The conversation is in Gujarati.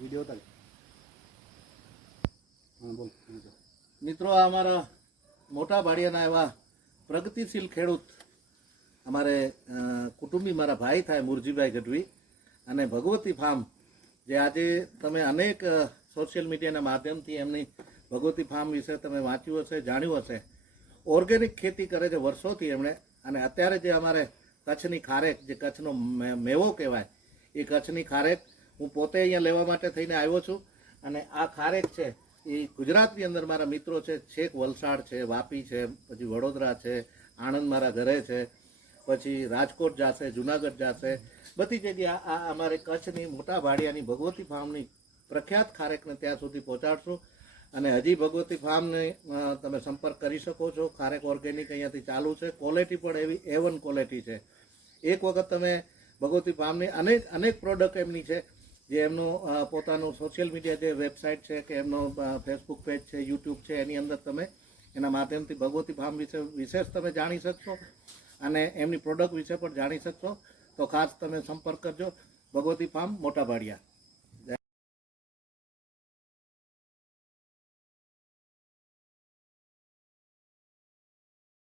વિડીયો ઉતાર. હા બોલ. મિત્રો, આ અમારા મોટા ભાડિયાના એવા પ્રગતિશીલ ખેડૂત અમારે કુટુંબી મારા ભાઈ થાય મુરજીભાઈ ગઢવી અને ભગવતી ફાર્મ, જે આજે તમે અનેક સોશિયલ મીડિયાના માધ્યમથી એમની ભગવતી ફાર્મ વિશે તમે વાંચ્યું હશે, જાણ્યું હશે. ઓર્ગેનિક ખેતી કરે છે વર્ષોથી એમણે, અને અત્યારે જે અમારે કચ્છની ખારેક, જે કચ્છનો મેવો કહેવાય, એ કચ્છની ખારેક હું પોતે અહીંયા લેવા માટે થઈને આવ્યો છું. અને આ ખારેક છે એ ગુજરાતની અંદર મારા મિત્રો છે, છેક વલસાડ છે, વાપી છે, પછી વડોદરા છે, આણંદ મારા ઘરે છે, પછી રાજકોટ જશે, જુનાગઢ જશે, બધી જગ્યાએ આ અમારે કચ્છની મોટા ભાડિયાની ભગવતી ફાર્મની પ્રખ્યાત ખારેકને ત્યાં સુધી પહોંચાડશું. અને હજી ભગવતી ફાર્મને તમે સંપર્ક કરી શકો છો. ખારેક ઓર્ગેનિક અહીંયાથી ચાલુ છે. ક્વોલિટી પણ એવી A1 ક્વોલિટી છે. એક વખત તમે ભગવતી ફાર્મની અનેક પ્રોડક્ટ એમની છે, જે એમનું પોતાનું સોશિયલ મીડિયા જે વેબસાઇટ છે કે એમનો ફેસબુક પેજ છે, યુટ્યુબ છે, એની અંદર તમે એના માધ્યમથી ભગવતી ફાર્મ વિશે વિશેષ તમે જાણી શકશો અને એમની પ્રોડક્ટ વિશે પણ જાણી શકશો. તો ખાસ તમે સંપર્ક કરજો. ભગવતી ફાર્મ, મોટા ભાડિયા.